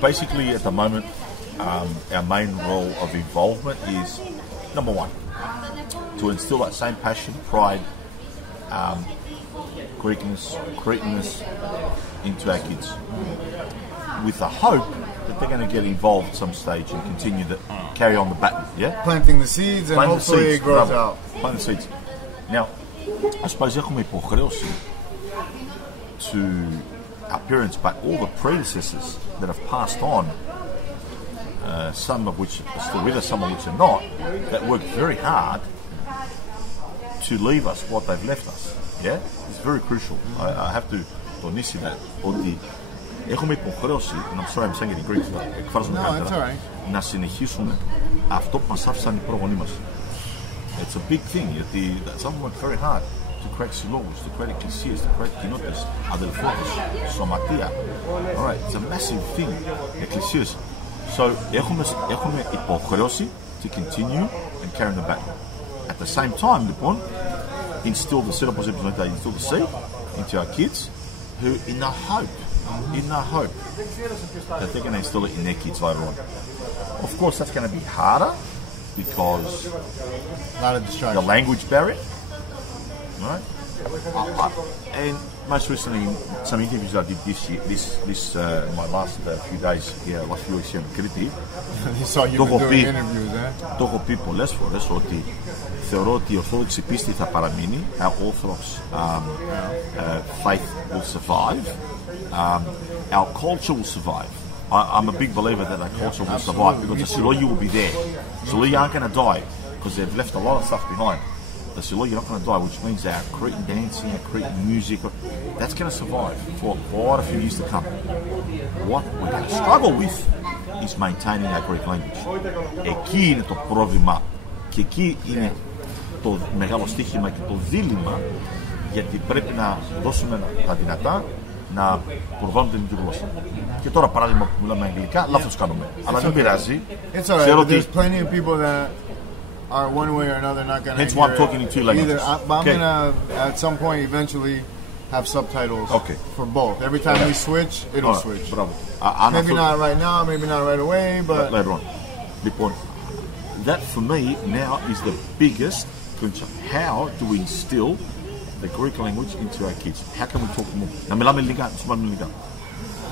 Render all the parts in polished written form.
basically, at the moment, our main role of involvement is, number one, to instill that same passion, pride, Cretanness into our kids, with the hope that they're going to get involved at some stage and continue to carry on the baton. Yeah, planting the seeds and hopefully it grows out. Plant the seeds. Now, I suppose έχουμε υποχρέωση to our parents, but all the predecessors that have passed on, some of which are still with us, some of which are not, that worked very hard to leave us what they've left us. Yeah, it's very crucial. I have to τονίσει that ότι έχουμε υποχρέωση, and I'm sorry I'm saying it in Greek, εκφράζομαι καλύτερα, να συνεχίσουμε αυτό που μας άφησαν οι πρόγονοί μας. It's a big thing, γιατί someone worked very hard to create συλλόγους, to create εκκλησίες, to create κοινότητες, αδελφότητες, σωματεία. Alright, it's a massive thing, εκκλησίες. So, έχουμε υποχρέωση to continue and carry the baton. At the same time, λοιπόν, instill the seed, instill the seed into our kids, who in the hope that they're going to instill it in their kids later on. Of course, that's going to be harder because the language barrier, right? And most recently, some interviews I did this my last few days here, last few weeks here in Crete. You saw you were doing interviews, Το έχω πει πολλές φορές ότι θεωρώ ότι η Ορθόδοξη πίστη θα παραμείνει. Our Orthodox faith will survive. Our culture will survive. I'm a big believer that our culture will survive because the Silogi will be there. Silogi aren't going to die because they've left a lot of stuff behind. The Silogi are not going to die, which means our Cretan dancing, our Cretan music, that's going to survive for quite a few years to come. What we're going to struggle with is maintaining our Greek language. Εκεί είναι το πρόβλημα και εκεί είναι το μεγάλο στοίχημα και το δίλημμα, γιατί πρέπει να δώσουμε τα δυνατά να προβάλλουμε την γλώσσα. Και τώρα παράδειγμα που μιλάμε αγγλικά, λάθος κάνουμε. Αλλά δεν πειράζει. Ξέρω ότι there's plenty of people that are one way or another not going to hence why I'm talking in two languages. But I'm going to at some point eventually have subtitles for both. Every time we switch, it'll switch. Bravo. Maybe not right now, maybe not right away, but later on. Λοιπόν, that for me now is the biggest concern. How do we instill the Greek language into our kids? How can we talk more? Να μιλάμε λίγα,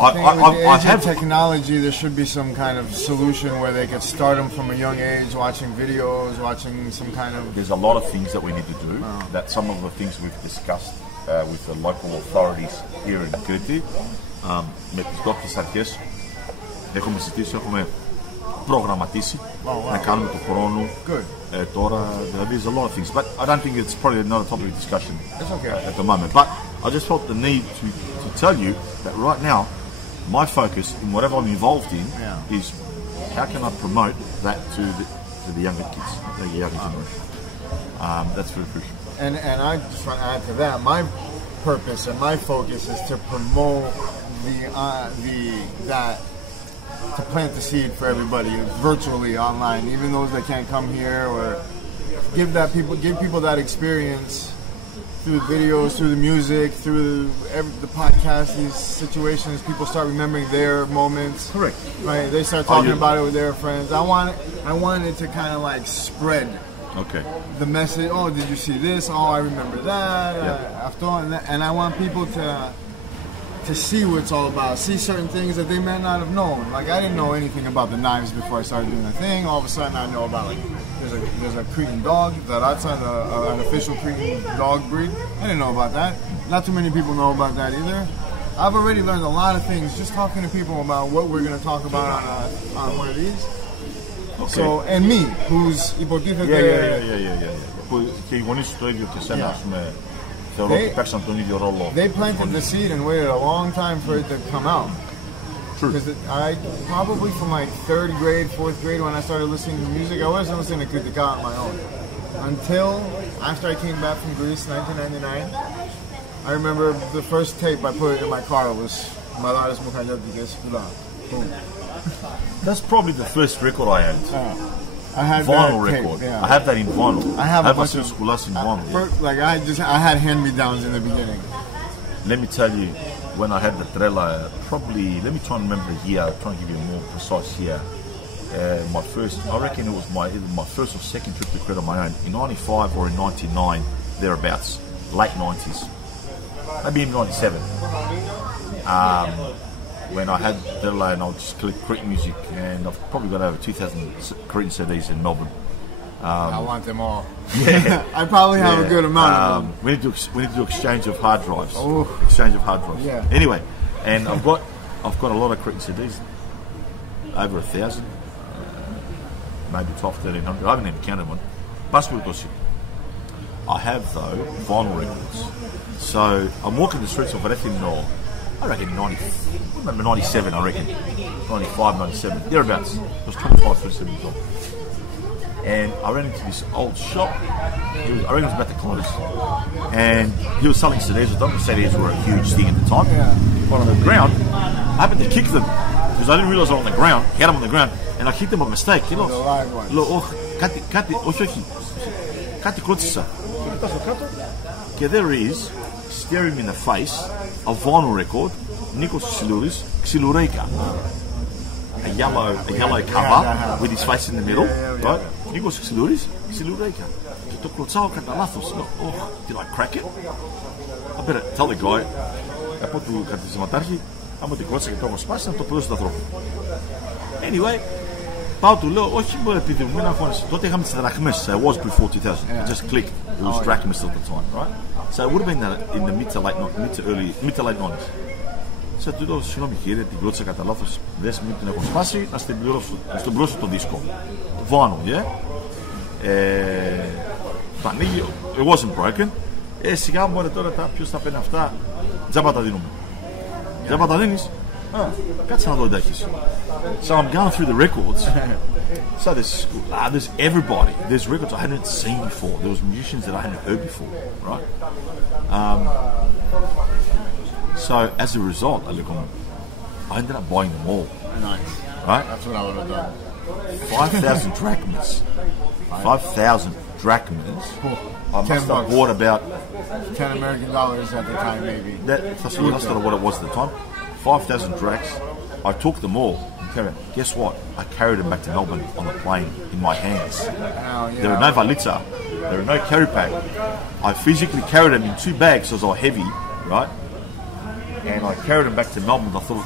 I have technology. There should be some kind of solution where they can start them from a young age, watching videos, watching some kind of. There's a lot of things that we need to do. That some of the things we've discussed with the local authorities here in Crete, με τις doctors αρχές, έχουμε συζητήσει, έχουμε προγραμματίσει να κάνουμε το χρόνο. Τώρα, there's a lot of things, but I don't think it's probably another topic of discussion at the moment. But I just felt the need to tell you that right now, my focus in whatever I'm involved in is how can I promote that to the younger kids, the younger generation. That's very crucial. And I just want to add to that, my purpose and my focus is to promote to plant the seed for everybody virtually online, even those that can't come here, or give people that experience through the videos, through the music, through the podcast. These situations, people start remembering their moments. Correct. Right? They start talking about it with their friends. I want it to kind of like spread. Okay. The message. Oh, did you see this? Oh, I remember that. And I want people to see what it's all about, see certain things that they may not have known. Like I didn't know anything about the knives before I started doing the thing. All of a sudden I know about like there's a Cretan dog, the Ratsa, an official Cretan dog breed. I didn't know about that. Not too many people know about that either. I've already learned a lot of things just talking to people about what we're going to talk about on one of these. Okay. So, and me, who's υποτίθεται... Και οι γονείς το ίδιο και σένα, ας πούμε, θεωρώ ότι παίξαν τον ίδιο ρόλο. They planted the seed and waited a long time for it to come out. True. Because I probably from like 3rd grade, 4th grade when I started listening to music, I wasn't listening to Cretan on my own. Until after I came back from Greece, 1999, I remember the first tape I put in my car was Malaris Mukhanyatikes Fula. Boom. That's probably the first record I had. I had vinyl that record. Tape, yeah. I have that in vinyl. I have a bunch of schools in vinyl. Like I had hand-me-downs in the beginning. Let me tell you, when I had the trailer, probably, let me try and remember the year, I'll try and give you a more precise year. My first, I reckon it was either my first or second trip to Cretan on my own, in 95 or in 99, thereabouts, late 90s, maybe in 97. When I had the trailer and I would just click Cretan music, and I've probably got over 2,000 Cretan CDs in Melbourne. I want them all. Yeah. I probably have a good amount of them. We need to do exchange of hard drives. Oh. Exchange of hard drives. Yeah. Anyway, and I've got a lot of Cretan CDs, over 1,000, maybe 12, 1,300. I haven't even counted one. I have though vinyl records. So I'm walking the streets of Varetino, I reckon 97, I reckon. 95, 97, thereabouts. It was 25, 37 years old. And I ran into this old shop. I reckon it was about to close. And he was selling CDs. I don't think CDs were a huge thing at the time. Yeah. But on the ground, I happened to kick them because I didn't realise they were on the ground. He had them on the ground, and I kicked them by mistake. You know, The live ones. Kati klotisa. Okay, there he is, staring me in the face, a vinyl record, Nikos Xiloureika. A yellow cover with his face in the middle, right? Nikos Xiloureika. Oh, did I crack it? I better tell the guy. Anyway, πάω του λέω, όχι μπορεί επειδή μου είναι αγώνες. Τότε είχαμε τις δραχμές, it was before 2000, it just clicked, it was drachmas at the time, right? So it would have been in the mid to late 90s. So του λέω, συγγνώμη κύριε, την κλώτησα κατά λάθος, δες μην την έχω σπάσει, να στον πληρώσω το δίσκο. Vinyl, yeah? Το ανοίγει, it wasn't broken. Σιγά μωρέ τώρα, ποιος θα παίρνει αυτά, τζάμπα τα δίνουμε. Τζάμπα τα δίνεις. Κάτσε να δω εντάχεις. So I'm going through the records. So there's everybody. There's records I hadn't seen before. There was musicians that I hadn't heard before, right? So as a result, Aleko, I ended up buying them all. Nice. Right? That's what I would have done. 5,000 drachmas. 5,000 drachmas. I must have $10. bought about $10 American at the time, maybe. that's not what it was at the time. 5,000 drachs. I took them all. Guess what? I carried them back to Melbourne on the plane in my hands. Oh, yeah. There were no valitsa. There were no carry pack. I physically carried them in 2 bags because they were heavy, right? And I carried them back to Melbourne. I thought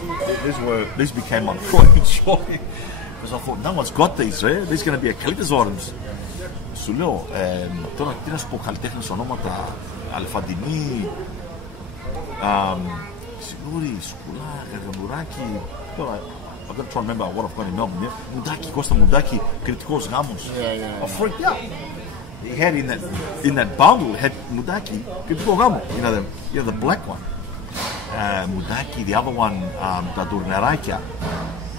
these became my pride and joy because I thought no one's got these, right? These are going to be a collector's items. Σου λέω, τώρα τι να σου πω, καλλιτέχνες ονόματα, Αλφαντινή, Σιλούρι, Σκουλά, Γαργαμπουράκη. Τώρα, I've got to try and remember what I've got in Melbourne. Μουντάκι, Κώστα Μουντάκι, κριτικός γάμος. I freaked out. He had in that bundle, had Mudaki, κριτικό γάμο. You know the black one. Mudaki, the other one, τα Τουρνεράκια.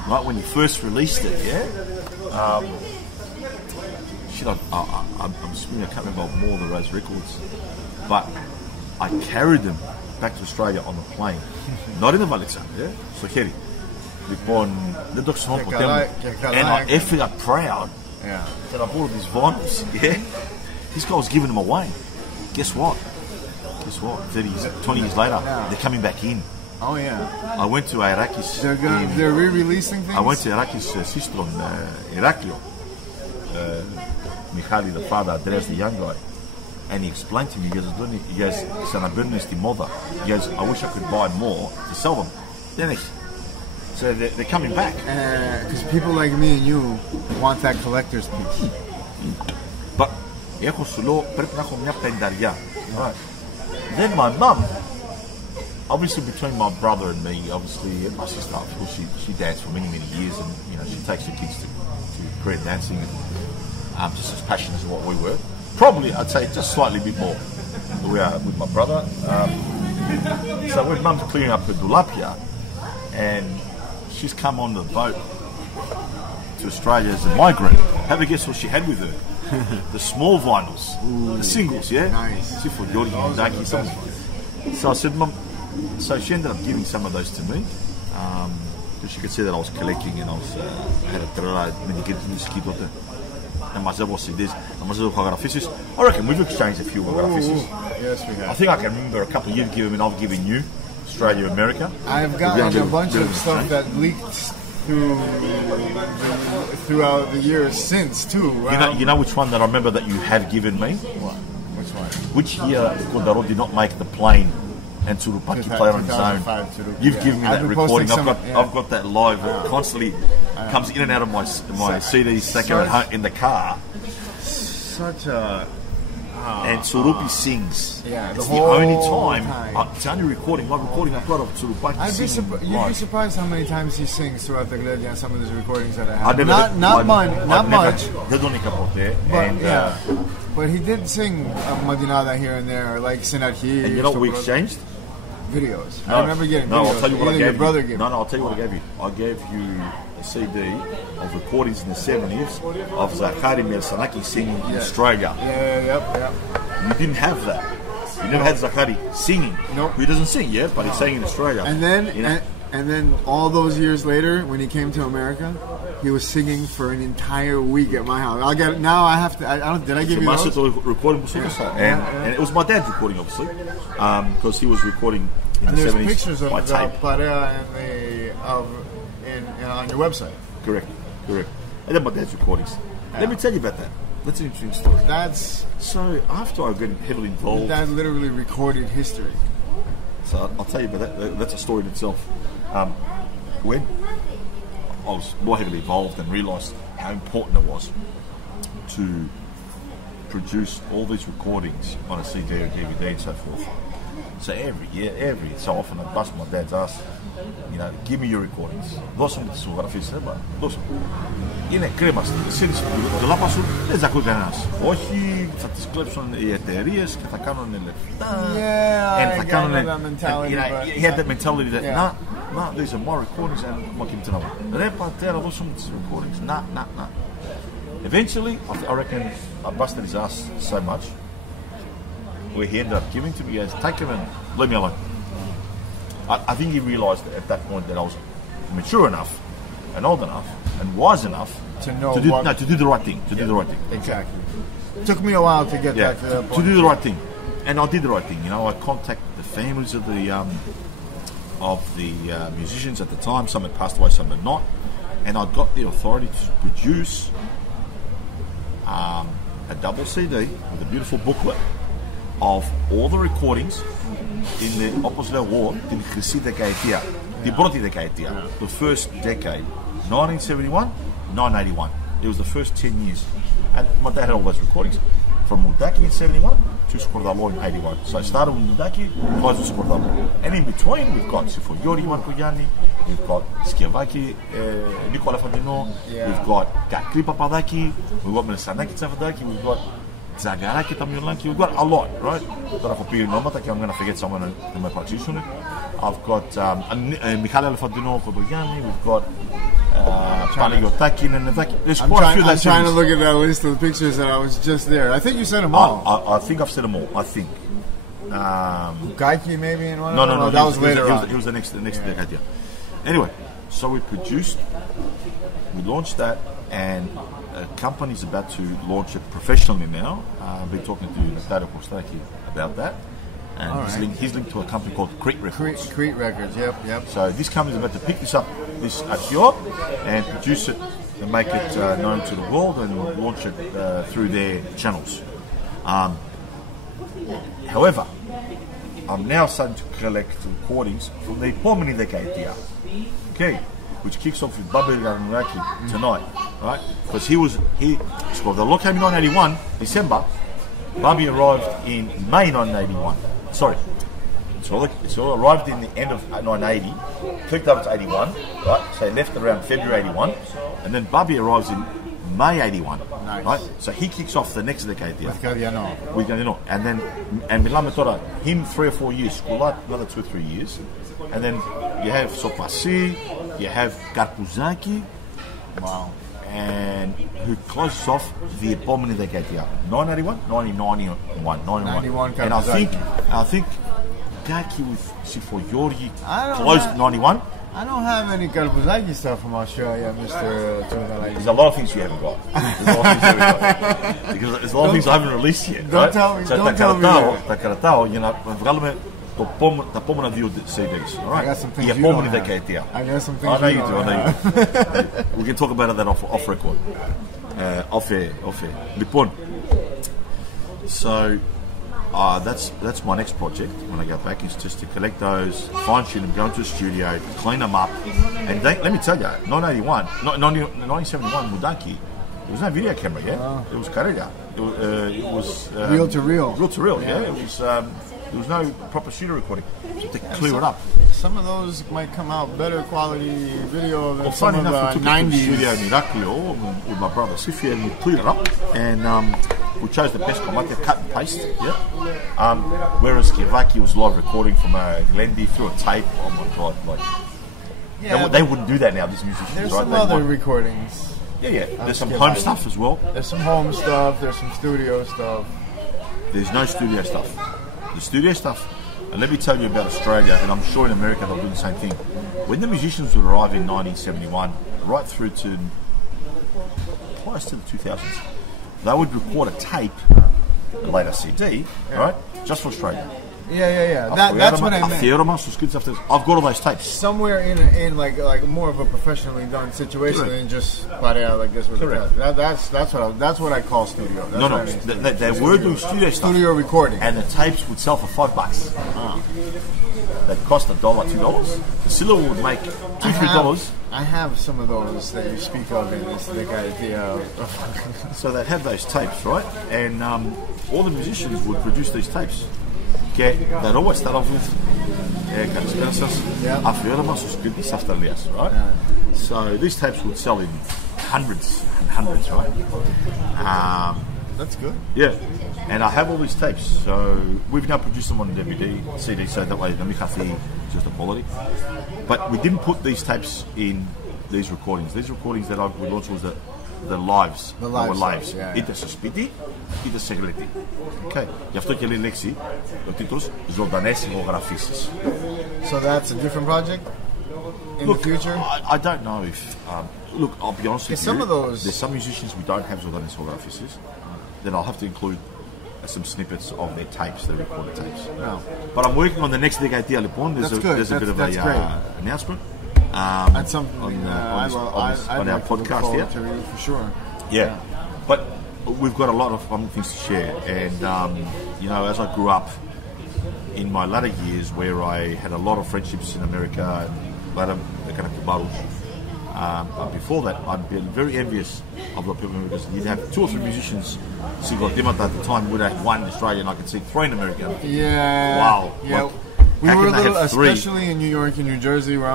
Right, when he first released it, yeah? I'm assuming I can't remember more of those records. But I carried them back to Australia on the plane. Not in the Valitsa, yeah? So χέρι. Λοιπόν, δεν το χρησιμοποιώ ποτέ μου. And I έφυγα proud that I bought these vinyls, yeah? This guy was giving them away. Guess what? 20 years later, they're coming back in. Oh yeah. I went to Irakis. They're re-releasing things? I went to Irakis' sister in Iraklio. Michali, the father, Andreas, the young guy. And he explained to me, he goes, Sanaburnis the mother. He goes, I wish I could buy more to sell them. So they're coming back. Because people like me and you want that collector's piece. But έχω σου λέω, πρέπει να έχω μια πενταριά. Right. Then my mum, obviously between my brother and me, obviously, and my sister, she danced for many years, and you know she takes her kids to Cretan dancing, and just as passionate as what we were. Probably, I'd say, just slightly bit more than we are with my brother. So when mum's clearing up her dulapia, and she's come on the boat to Australia as a migrant, have a guess what she had with her? The small vinyls, the singles, yeah? Nice. So I said, Mum, so she ended up giving some of those to me, because she could see that I was collecting and I had a trela, and μαζεύω CDs, να μαζεύω ηχογραφήσεις. I reckon we've exchanged a few ηχογραφήσεις. Yes, we have. I think I can remember a couple you've given me and I've given you. Australia, America. I've gotten a bunch of stuff that leaked throughout the years since too. You know which one that I remember that you have given me? What? Which one? Which year Kondaro did not make the plane and Tsourdalakis play on his own? You've given me that recording. I've got that live. It constantly comes in and out of my CD stacker in the car. Such a... and Tsurupi sings. Yeah, it's the only time. It's only recording. My recording I've got of Tsourdalakis singing. You'd be surprised how many times he sings throughout the Gledia and some of these recordings that I have. Not much. And but he did sing Madinada here and there, like Sinarhi. And you know what we exchanged? Videos. No, I remember getting videos. No, I'll tell you what I gave your brother you. Gave no, I'll tell you what I gave you. I gave you a CD of recordings in the 70s of Zakhari Mersanaki singing in Australia. Yep. You didn't have that. You never had Zakhari singing. Nope. He doesn't sing yet, but he's sang in Australia. And then, and then all those years later, when he came to America, he was singing for an entire week at my house. I'll get it now. I have to. I don't. Did I give you those? Recording and it was my dad's recording, obviously, because he was recording in and the 70s. There's pictures of by the tape. Parea on your website. Correct. And then my dad's recordings. Let me tell you about that. That's an interesting story. So after I got heavily involved, that literally recorded history. So I'll tell you about that. That's a story in itself. When I was more heavily involved and realised how important it was to produce all these recordings on a CD or DVD and so forth. So every so often I bust my dad's ass, give me your recordings. Δώσε μου τις ζωγραφίες, δώσε μου. Είναι κρίμα, εσύ το λάπα σου δεν τις ακούει κανένας. Όχι, θα τις κλέψουν οι εταιρείες και θα κάνουν λεφτά. Yeah, θα κάνουν, that mentality. He had that mentality that, nah, these are my recordings and I'm not giving to no one. Ρε πατέρα, δώσε μου τις recordings. Nah. Eventually, I reckon I busted his ass so much where he ended up giving to me as, take him and leave me alone. I think he realised at that point that I was mature enough and old enough and wise enough to know to do the right thing. To do the right thing. Exactly. It took me a while to get that to that point. To do the right thing, and I did the right thing. I contacted the families of the musicians at the time. Some had passed away, some had not, and I got the authority to produce a double CD with a beautiful booklet of all the recordings in the, όπως λέω εγώ, την χρυσή δεκαετία, την πρώτη δεκαετία, the first decade, 1971, 1981. It was the first 10 years. And my dad had all those recordings from Mundaki in 71 to Skordalo in 81. So I started with Mundaki, closed with Skordalo. And in between, we've got Sifoyori Markogianni, we've got Skiavaki, Nicola Fantino, we've got Kakri Papadaki, we've got Melsanaki Tsavadaki, we've got Zagaraki Tamilaki, we've got a lot, right? But I'm going to forget someone in my partition. I've got Michal Elefantino Kodogianni, we've got Panayotaki and Nevaki. There's quite a few. I'm trying to look at that list of the pictures that I was just there. I think you said them all. I think I've said them all. I think. Gaiki maybe in one. No. That was later on. It was the next decade. Yeah. Anyway, so we launched that, and a company's about to launch it professionally now. I've been talking to Natalia Kostaki about that. And he's linked to a company called Cretan Records. Cretan Records, yep. So this company's about to pick this up, this Archeop, and produce it and make it known to the world and launch it through their channels. However, I'm now starting to collect recordings from the επόμενη δεκαετία, which kicks off with Babi Ranuraki tonight, right? Because the law came in 1981, December. Babi arrived in May 1981. Sorry, it's all arrived in the end of 1980, clicked up to 81, right? So he left around February 81, and then Babi arrives in May 81, right? So he kicks off the next decade there. With Gadiano. And then, Milame Tora, him 3 or 4 years, Skulat another 2 or 3 years, and then you have Sopasi, you have Karpuzaki, and who closes off the επόμενη δεκαετία. 1981, 1991. And I think Gaki with Sifoyori closed 91. I don't have any Karpuzaki stuff from Australia, Mr. Tsourdalakis. There's a lot of things you haven't got. Because there's a lot of things I haven't released yet. Don't tell me. Τα κρατάω, βγάλουμε τα επόμενα 2 CDs. All right? I got some things Η you επόμενη don't have. δεκαετία. I got some things I know you you do, don't I know have. you do. We can talk about that off record. Off air. Λοιπόν, so that's my next project when I go back, is just to collect those, fine tune them, go into a studio, clean them up, and let me tell you, 1971 Mudaki, there was no video camera yet. It was Karega. It was Reel to reel. Reel to reel. Yeah. It was. There was no proper studio recording to clear it up. Some of those might come out better quality video than some Funny of enough, we the took it to the 90s. studio in Iraklio with my brother Sifi, and we cleared it up, and we chose the best komati, cut and paste. Yeah. Whereas Kivaki was live recording from a Glendy through a tape. Oh my god! Like, they wouldn't do that now. These musicians, There's right? some other recordings. Yeah. There's some home stuff as well. There's some home stuff. There's some studio stuff. There's no studio stuff. The studio stuff, and let me tell you about Australia, and I'm sure in America they'll do the same thing. When the musicians would arrive in 1971, right through to close to the 2000s, they would record a tape, a later CD, right, just for Australia. Yeah. That's what I meant. I've got all those tapes. Somewhere in like more of a professionally done situation Correct. than just like this with the Correct. that's what I call studio. That's No, what I mean. they were doing studio stuff. Studio recording. And the tapes would sell for $5. They'd cost $1, $2. The Silla would make $2, $3. I have some of those that you speak of in this idea of So they'd have those tapes, right? And all the musicians would produce these tapes. Okay, they'd always start off with Αφιέρωμα στους κριτές Αυστραλίας, right? So these tapes would sell in hundreds and hundreds, right? That's good. Yeah, and I have all these tapes. So we've now produced them on DVD, CD, so that way the mikhathi just the quality. But we didn't put these tapes in these recordings. These recordings that we launched was the lives. Our lives. Είτε στο σπίτι, είτε σε γλέτη. Okay. Γι' αυτό και λέει λέξη, ο τίτλος ζωντανές ηχογραφήσεις. So that's a different project in the future? I don't know if... look, I'll be honest with you. Some of those... There's some musicians we don't have ζωντανές ηχογραφήσεις. Then I'll have to include some snippets of their tapes, their recorded tapes. No. But I'm working on the next δεκαετία λοιπόν. There's a bit of an announcement. That's something on our podcast here. For sure. Yeah. But we've got a lot of fun things to share, and you know, as I grew up in my latter years, where I had a lot of friendships in America, later kind of Baruch. But before that, I'd been very envious of the people because you'd have 2 or 3 musicians. Sigodimata at the time would have 1 in Australia, and I could see 3 in America. Yeah. Wow. Yeah. Like, we were a little, especially in New York and New Jersey, where I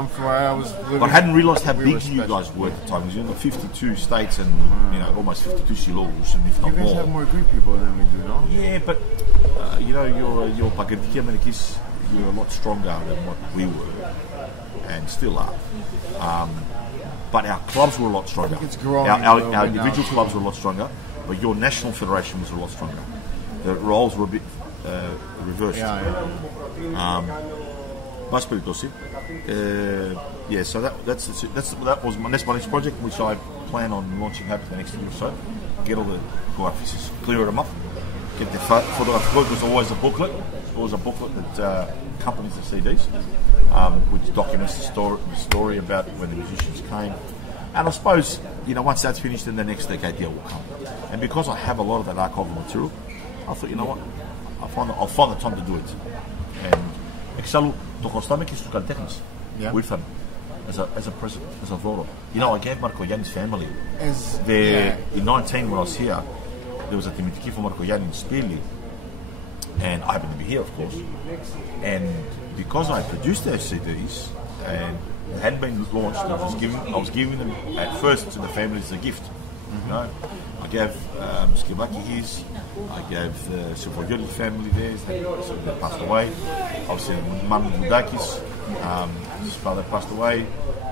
was living. But I hadn't realised how big you guys were at the time. Because you're in 52 states and you know almost 52 silos, and if not more. You guys have more Greek people than we do, no? Yeah, but you know your Pagardiki Amerikis, you're a lot stronger than what we were, and still are. But our clubs were a lot stronger. I think it's growing Our individual clubs were a lot stronger, but your national federation was a lot stronger. The roles were a bit reversed. Mas περιπτώσει. Yeah, so that was my next project, which I plan on launching over the next year or so. Get all the graphics, clear them up, get the photographic book. There's always a booklet. Always a booklet that accompanies the CDs, which documents the story about when the musicians came. And I suppose, you know, once that's finished, then the next decade will come. And because I have a lot of that archival material, I thought, you know what, I'll find the time to do it. And εξάλλου το χρωστάμε και στους καλλιτέχνες που ήρθαν as a present, as a δώρο. You know, I gave Markoyanni's family in 19 when I was here. There was a τιμητική for Markoyanni in Spili, and I happened to be here, of course. And because I produced those CDs and they hadn't been launched, I was giving them at first to the family as a gift. You know, I gave Skibaki his, I gave the Sifolioli family theirs, they passed away. Obviously, Mum Mudakis, his father passed away.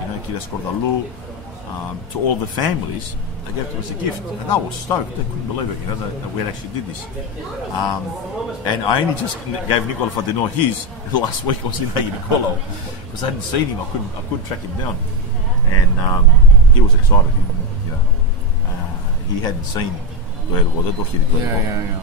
You know, Kira Tsourdalakis, to all the families, they gave it to us a gift, and they were stoked. They couldn't believe it, you know, that we had actually did this. And I only just gave Nicola Fadeno his last week. I was in Nicola because I hadn't seen him. I couldn't track him down, and he was excited. You know, he hadn't seen him. Yeah.